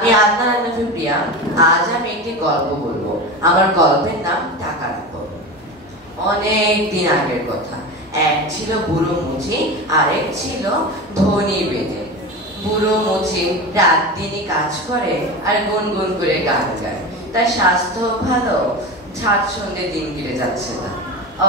আমি আদনান আন্নাফি প্রিয়া। আজ আমি একটি গল্প বলবো। আমার গল্পের নাম টাকার আপদ। অনেক দিন আগের কথা। এক ছিল বুড়ো মুচি, আরেক ছিল ধনী বেদে। বুড়ো মুচি রাত দিনই কাজ করে আর গুনগুন করে গান গায়। তার স্বাস্থ্য ভালো, স্বাচ্ছন্দ্যে দিন কেটে যাচ্ছে না।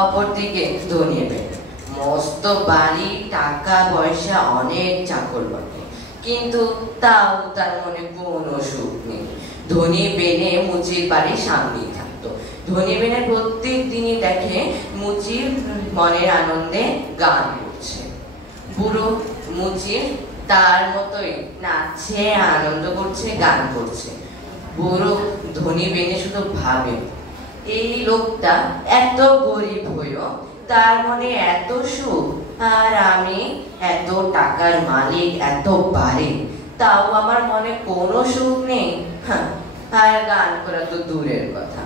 অপরদিকে ধনী বেদে মস্ত বাড়ি, টাকা পয়সা, অনেক চাকর বাকি, কিন্তু তাও তার মনে কোনো সুখ নেই। ধনী বেনে মুচির বাড়ির সামনেই থাকতো। ধনী বেনে প্রত্যেক দিনই দেখে মুচির মনের আনন্দে গান করছে। বুড়ো মুচির তার মতোই নাচছে, আনন্দ করছে, গান করছে। বুড়ো ধনী বেনে শুধু ভাবে, এই লোকটা এত গরিব হয়েও তার মনে এত সুখ, আর আমি এত টাকার মালিক, এত বাড়ি, তাও আমার মনে কোনো সুখ নেই। আর গান করা তো দূরের কথা,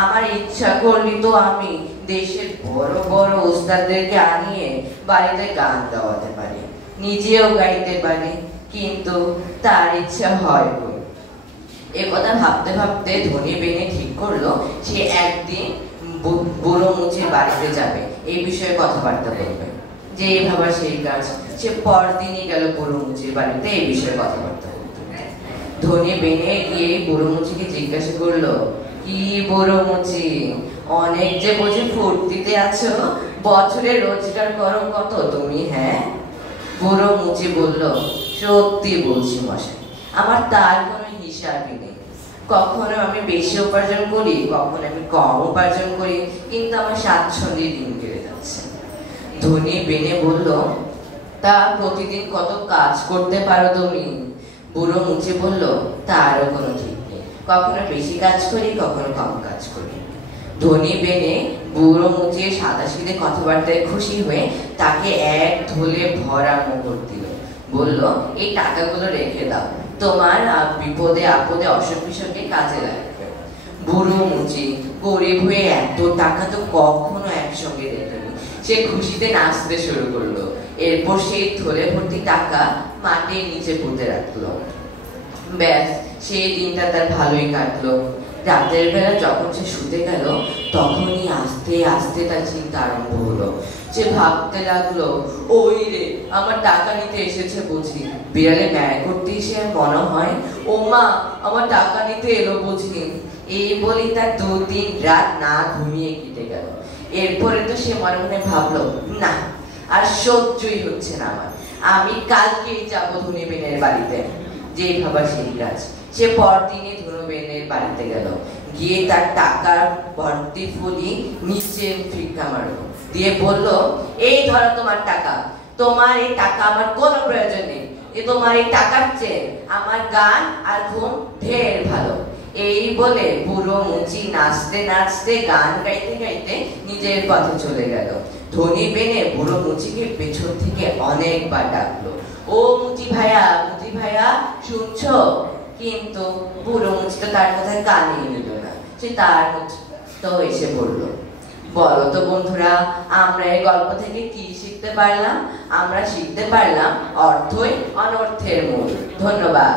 আমার ইচ্ছা করলে তো আমি দেশের বড় বড় ওস্তাদদেরকে আনিয়ে বাড়িতে গান গাওয়াতে পারি, নিজেও গাইতে পারি, কিন্তু তার ইচ্ছা হয় কই। এ কথা ভাবতে ভাবতে ধনী বেনে ঠিক করলো সে একদিন বুড়ো মুচির বাড়িতে যাবে, এই বিষয়ে কথাবার্তা বলবে। যে ভাবা সেই কাজ, সে পরদিনই গেল বুড়ো মুচির বাড়িতে এই বিষয়ে কথাবার্তা বলতে। ধনী বেনে গিয়ে বুড়ো মুচিকে জিজ্ঞাসা করলো, কি বুড়ো মুচি, অনেক যে বুঝি ফুর্তিতে আছো, বছরে রোজগার করো কত তুমি? হ্যাঁ। বুড়ো মুচি বলল, সত্যি বলছি মশাই, আমার তার কোনো হিসাবই নেই। কখনো আমি বেশি উপার্জন করি, কখনো আমি কম উপার্জন করি, কিন্তু আমার স্বাচ্ছন্দ্যে দিন কেটে যাচ্ছে। ধনী বেনে বলল, তা প্রতিদিন কত কাজ করতে পারো তুমি? বুড়ো মুচি বলল, তারও কোনো ঠিক নেই, কখনো বেশি কাজ করি, কখনো কম কাজ করি। ধনী বেনে বুড়ো মুচির সাদাসিধে কথাবার্তায় খুশি হয়ে তাকে এক থলে ভরা মোহর দিল। বলল, এই টাকাগুলো রেখে দাও, তোমার বিপদে আপদে অসুখ বিসুখে কাজে লাগবে। বুড়ো মুচি গরিব হয়ে এত টাকা তো কখনো একসঙ্গে দেখেনি। সে খুশিতে নাচতে শুরু করলো। এরপর সেই থলে ভর্তি টাকা মাটির নিচে পুঁতে রাখলো। ব্যাস, সেই দিনটা তার ভালোই কাটলো। রাতের বেলা যখন সে শুতে গেল, তখনই আস্তে আস্তে তার চিন্তা আরম্ভ হলো। সে ভাবতে লাগলো, ওই রে, আমার টাকা নিতে এসেছে বুঝি, বিড়ালে ন্যায় করতে এসে মনে হয়, ও মা, আমার টাকা নিতে এলো বুঝি। এই বলি তার 2-3 রাত না ঘুমিয়ে কেটে গেল। এরপরে তো সে মনে মনে ভাবলো, না, আর সহ্যই হচ্ছে না আমার, আমি কালকেই যাবো ধনী বেনের বাড়িতে। যেই ভাবা সেই কাজ, সে পরদিনই ধনী বেনের বাড়িতে গেল। গিয়ে তার টাকা ভর্তি ফুলি নিচে ফিক্কা মারলো, দিয়ে বলল, এই ধরো তোমার টাকা, তোমার এই টাকা আমার কোনো প্রয়োজন নেই, এ তোমার এই টাকার চেয়ে আমার গান আর ঘুম ঢের ভালো। এই বলে বুড়ো মুচি নাচতে নাচতে, গান গাইতে গাইতে নিজের পথে চলে গেল। ধনী বেনে বুড়ো মুচিকে পেছন থেকে অনেকবার ডাকলো, ও মুচি ভাইয়া, মুচি ভাইয়া, শুনছো? কিন্তু বুড়ো মুচি তো তার কথা কানেই নিল না। সে তার তো এসে বলল, বলো তো বন্ধুরা, আমরা এই গল্প থেকে কি শিখতে পারলাম? আমরা শিখতে পারলাম অর্থই অনর্থের মূল। ধন্যবাদ।